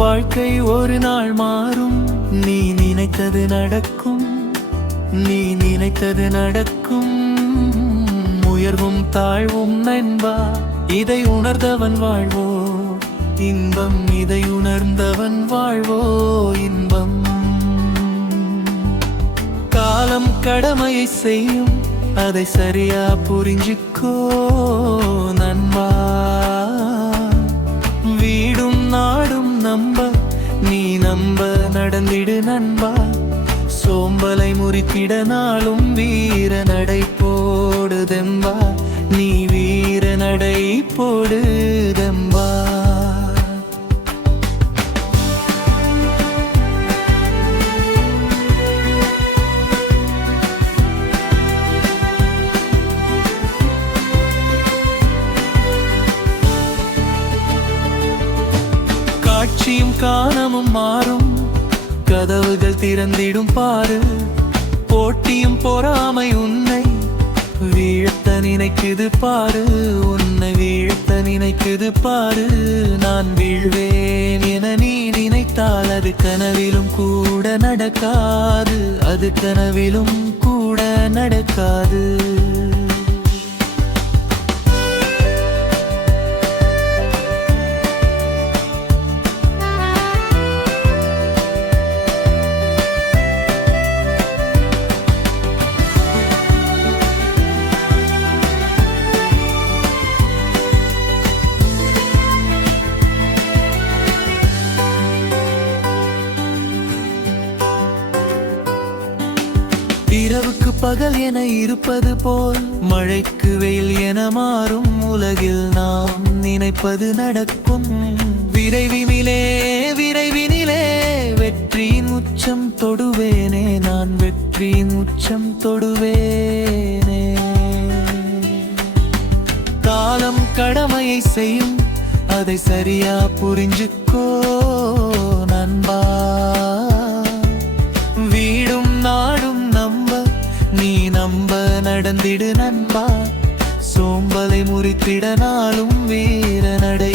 வாழ்க்கை ஒரு நாள் மாறும், நீ நினைத்தது நடக்கும், நீ நினைத்தது நடக்கும். உயர்வும் தாழ்வும் நண்பா, இதை உணர்ந்தவன் வாழ்வோ இன்பம், இதை உணர்ந்தவன் வாழ்வோ இன்பம். காலம் கடமையை செய்யும், அதை சரியா புரிஞ்சுக்கோ நண்பா. வீடும் நாடும் நம்ப, நீ நம்ப நடந்திடு நண்பா. சோம்பலை முறித்திட நாளும் வீர நடை போடுதெம்பா, நீ வீர நடை போடுதெம்பா. காட்சியும் காணமும் மாறும், கதவுகள் திறந்திடும் பாரு. போட்டியும் பொறாமை உன்னை வீழ்த்த நினைக்குது பாரு, உன்னை வீழ்த்த நினைக்குது பாரு. நான் வீழ்வேன் என நீ நினைத்தால் அது கனவிலும் கூட நடக்காது, அது கனவிலும் கூட நடக்காது. இரவுக்கு பகல் என இருப்பது போல் மழைக்கு வெயில் என மாறும் உலகில் நாம் நினைப்பது நடக்கும். விரைவினிலே விரைவினிலே வெற்றியின் உச்சம் தொடுவேனே, நான் வெற்றியின் உச்சம் தொடுவேனே. காலம் கடமையை செய்யும், அதை சரியா புரிஞ்சுக்கோ நண்பா. வீடும் நாடும் நம்ப, நீ நம்ப நடந்திடு நண்பா. சோம்பலை முறித்திட நாளும் வீர நடை